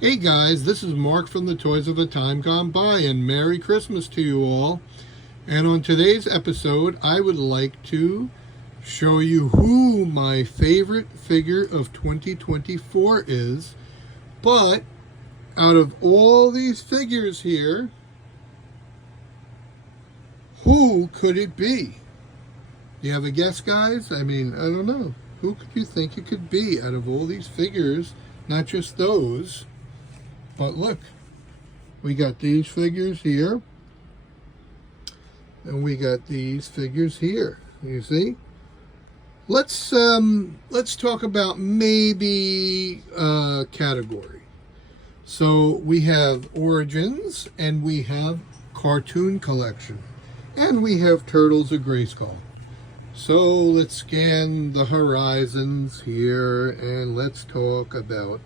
Hey guys, this is Mark from the Toys of a Time Gone By, and Merry Christmas to you all. And on today's episode, I would like to show you who my favorite figure of 2024 is. But out of all these figures here, who could it be? Do you have a guess, guys? I mean, I don't know. Who could you think it could be out of all these figures? Not just those. But look, we got these figures here, and we got these figures here. You see? Let's talk about maybe a category. So we have Origins, and we have Cartoon Collection, and we have Turtles of Grayskull. So let's scan the horizons here, and let's talk about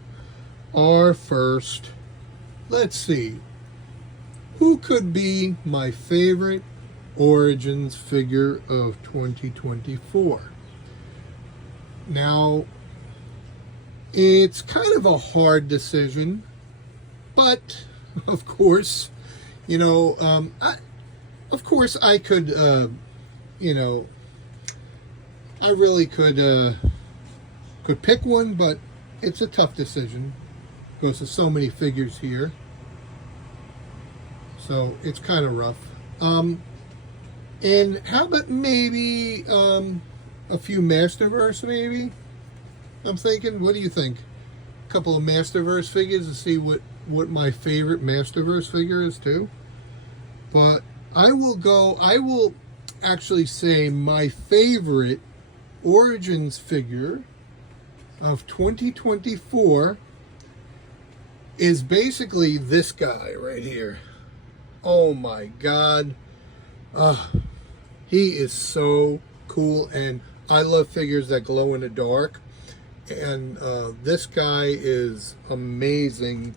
our first. Let's see, who could be my favorite Origins figure of 2024? Now, it's kind of a hard decision, but of course, you know, I could, I really could pick one, but it's a tough decision because there's so many figures here. So it's kind of rough. And how about maybe a few Masterverse, maybe? I'm thinking, what do you think? A couple of Masterverse figures to see what my favorite Masterverse figure is too. But I will actually say my favorite Origins figure of 2024 is basically this guy right here. Oh my God. He is so cool, and I love figures that glow in the dark. And this guy is amazing.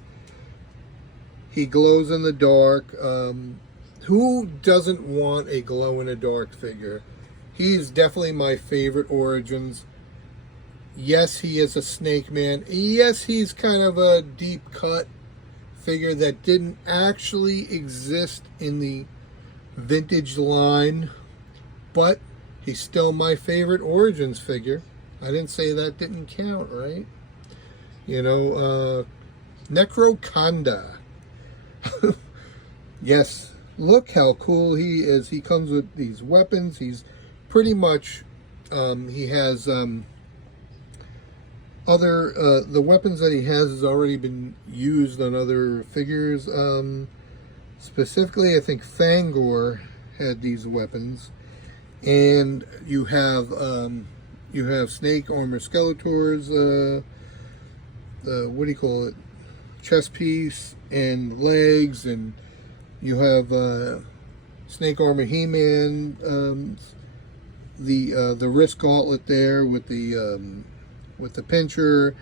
He glows in the dark. Who doesn't want a glow in the dark figure? He's definitely my favorite Origins. Yes, he is a Snake Man. Yes, he's kind of a deep cut figure that didn't actually exist in the vintage line, but he's still my favorite Origins figure. I didn't say that didn't count, right? You know, Necroconda. Yes, look how cool he is. He comes with these weapons. He's pretty much, he has the weapons that he has already been used on other figures. Specifically, I think Fangor had these weapons, and you have Snake Armor Skeletor's what do you call it, chest piece and legs, and you have Snake Armor He-Man, the wrist gauntlet there with the pincher.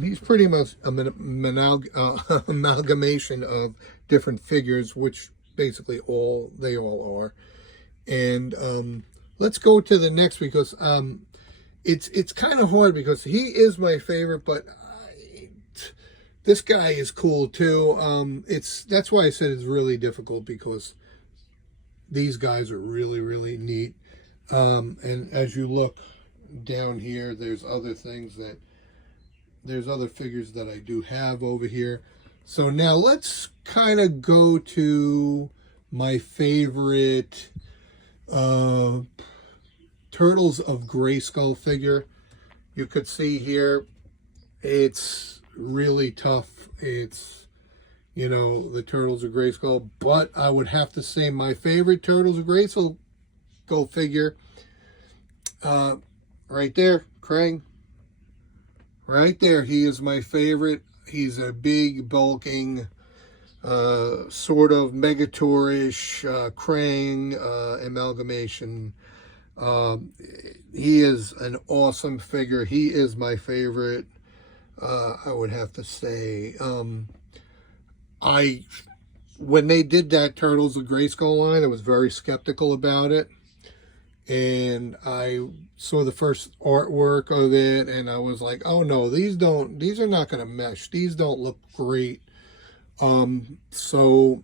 He's pretty much an amalgamation of different figures, which basically they all are. And let's go to the next, because it's kind of hard because he is my favorite, but this guy is cool too. That's why I said it's really difficult, because these guys are really, really neat. And as you look down here, there's other figures that I do have over here. So now let's kind of go to my favorite Turtles of Grayskull figure. You could see here, it's really tough. It's, the Turtles of Grayskull, but I would have to say my favorite Turtles of Grayskull figure, right there, Krang. Right there, he is my favorite. He's a big, bulking, sort of Megatorish Krang amalgamation. He is an awesome figure. He is my favorite. I would have to say, when they did that Turtles of Grayskull line, I was very skeptical about it. and I saw the first artwork of it, and I was like, oh no, these are not going to mesh. These don't look great. So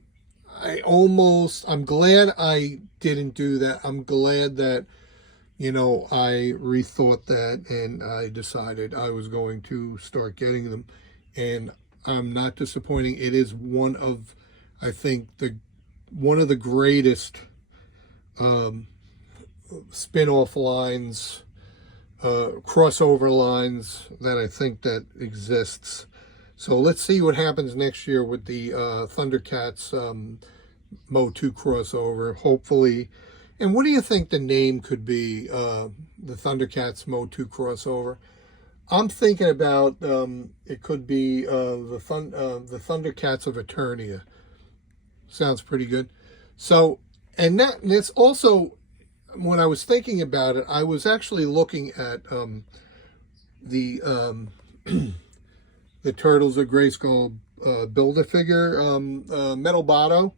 I'm glad I didn't do that. I'm glad that, I rethought that, and I decided I was going to start getting them. And I'm not disappointing. It is I think, one of the greatest spin-off lines, crossover lines that I think that exists. So let's see what happens next year with the Thundercats MOTU crossover, hopefully. And what do you think the name could be, the Thundercats MOTU crossover? I'm thinking about it could be the Thundercats of Eternia. Sounds pretty good. So, and that's also, when I was thinking about it, I was actually looking at the the Turtles of Grayskull Build-A-Figure metal bottle,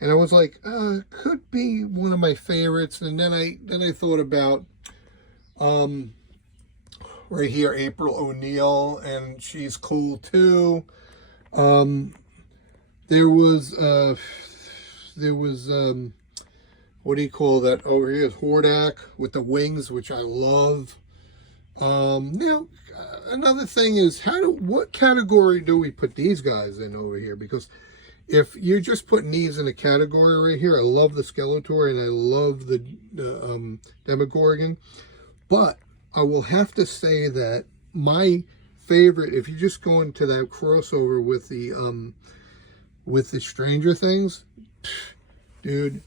and I was like, could be one of my favorites. And then I thought about right here, April O'Neil, and she's cool too. There was what do you call that over here? Hordak with the wings, which I love. Now, another thing is, what category do we put these guys in over here? Because if you're just putting these in a category right here, I love the Skeletor and I love the Demogorgon, but I will have to say that my favorite, if you just go into that crossover with the Stranger Things, dude,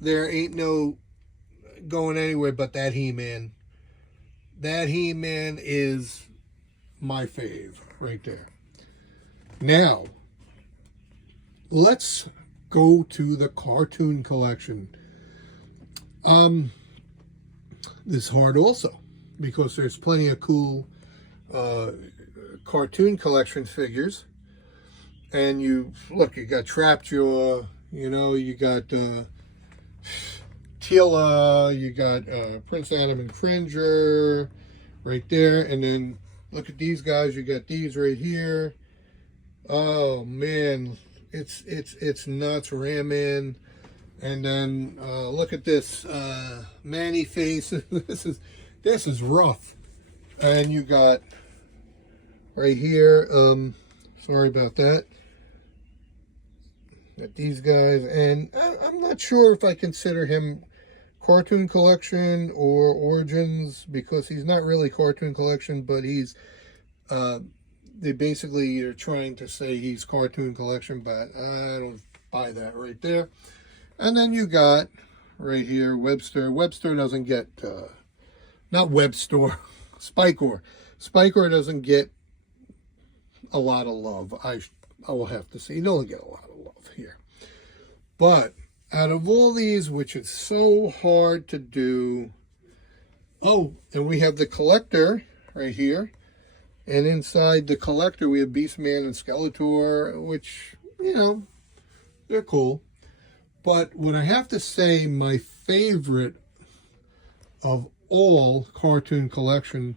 there ain't no going anywhere but that He-Man. That He-Man is my fave right there. Now, let's go to the cartoon collection. This is hard also, because there's plenty of cool cartoon collection figures. And you got Trapjaw, you got Tila, you got Prince Adam and Cringer right there. And then look at these guys, you got these right here. Oh man, it's nuts. Ram-Man. And then look at this Manny face. this is rough. And you got right here, sorry about that, got these guys, and I'm not sure if I consider him cartoon collection or Origins, because he's not really cartoon collection, but he's they basically are trying to say he's cartoon collection, but I don't buy that right there. And then you got right here Webster. Webster doesn't get not Webster, Spikor. Spikor doesn't get a lot of love. I will have to say, you don't get a lot of love here. But out of all these, which is so hard to do, oh, and we have the collector right here, and inside the collector we have Beastman and Skeletor, which, they're cool. But what I have to say, my favorite of all cartoon collection,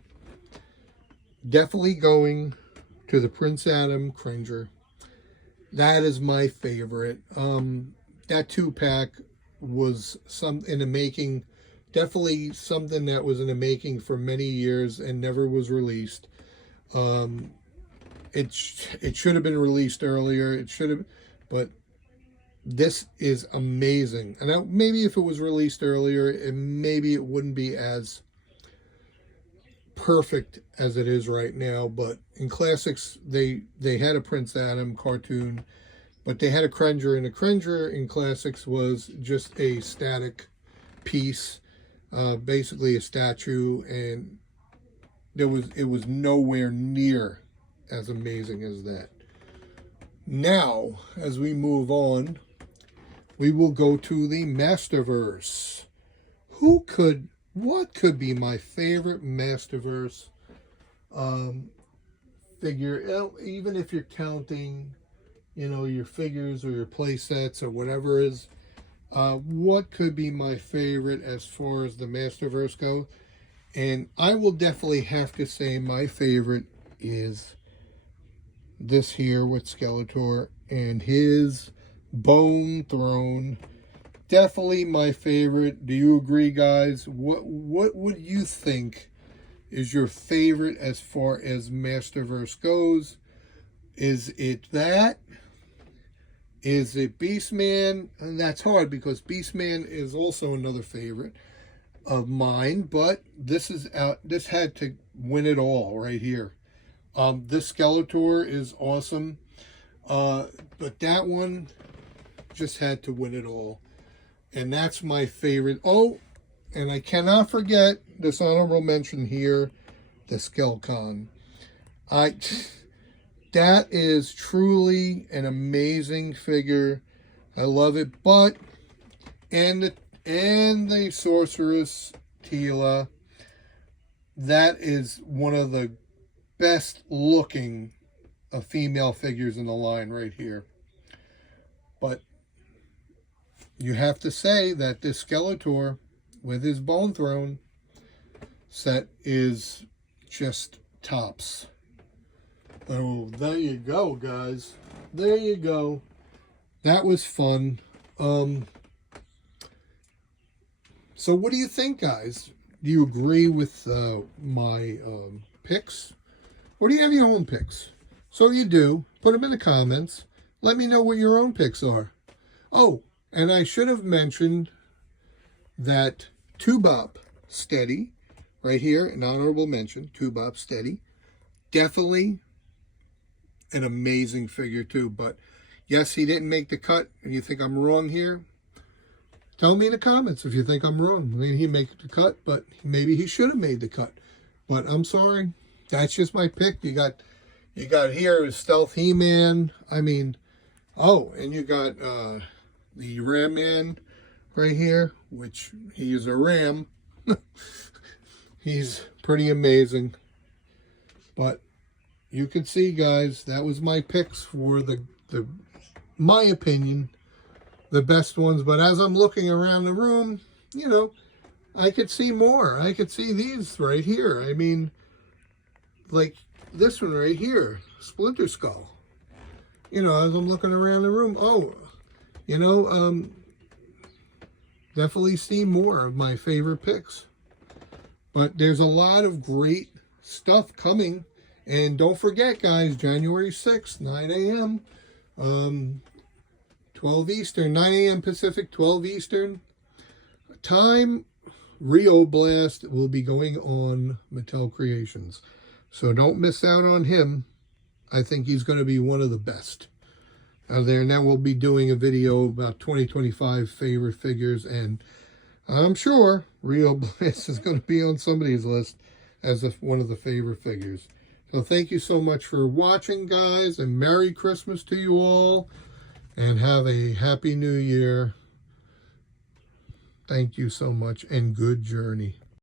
definitely going to the Prince Adam Cringer. That is my favorite. That 2-pack was in the making, definitely something that was in the making for many years and never was released. It should have been released earlier. It should have, but this is amazing. And maybe if it was released earlier, maybe it wouldn't be as perfect as it is right now. But in classics, they had a Prince Adam cartoon, but they had a Cringer, and the Cringer in classics was just a static piece, basically a statue, and it was nowhere near as amazing as that. Now, as we move on, we will go to the Masterverse. What could be my favorite Masterverse figure? Even if you're counting, your figures or your play sets or whatever is, What could be my favorite as far as the Masterverse go? And I will definitely have to say my favorite is this here with Skeletor and his Bone Throne. Definitely my favorite. Do you agree, guys? What would you think is your favorite as far as Masterverse goes? Is it that? Is it Beastman? And that's hard because Beastman is also another favorite of mine, but this is out. This had to win it all right here. This Skeletor is awesome, but that one just had to win it all. And that's my favorite. Oh, and I cannot forget this honorable mention here, the Skelcon. That is truly an amazing figure. I love it. But, and the Sorceress Tila, that is one of the best looking female figures in the line right here. But you have to say that this Skeletor with his Bone Throne set is just tops. Oh, there you go, guys. There you go. That was fun. So what do you think, guys? Do you agree with my picks? Or do you have your own picks? So you do. Put them in the comments. Let me know what your own picks are. Oh, and I should have mentioned that Tubop Steady, right here, an honorable mention, Tubop Steady. Definitely an amazing figure too. But yes, he didn't make the cut, and you think I'm wrong here? Tell me in the comments if you think I'm wrong. Maybe he made the cut, but maybe he should have made the cut. But I'm sorry. That's just my pick. You got here is Stealth He-Man. I mean, oh, and you got the Ram Man right here, which he is a ram. He's pretty amazing. But you can see, guys, that was my picks for my opinion, the best ones. But as I'm looking around the room, you know, I could see more. I could see these right here. I mean, like this one right here, Splinter Skull. You know, as I'm looking around the room, oh, you know, definitely see more of my favorite picks. But there's a lot of great stuff coming. And don't forget, guys, January 6th, 9 a.m., 12 Eastern, 9 a.m. Pacific, 12 Eastern time, Rio Blast will be going on Mattel Creations. So don't miss out on him. I think he's going to be one of the best out there. Now we'll be doing a video about 2025 favorite figures, and I'm sure Rio Blast is going to be on somebody's list as one of the favorite figures. So thank you so much for watching, guys, and Merry Christmas to you all, and have a Happy New Year. Thank you so much, and good journey.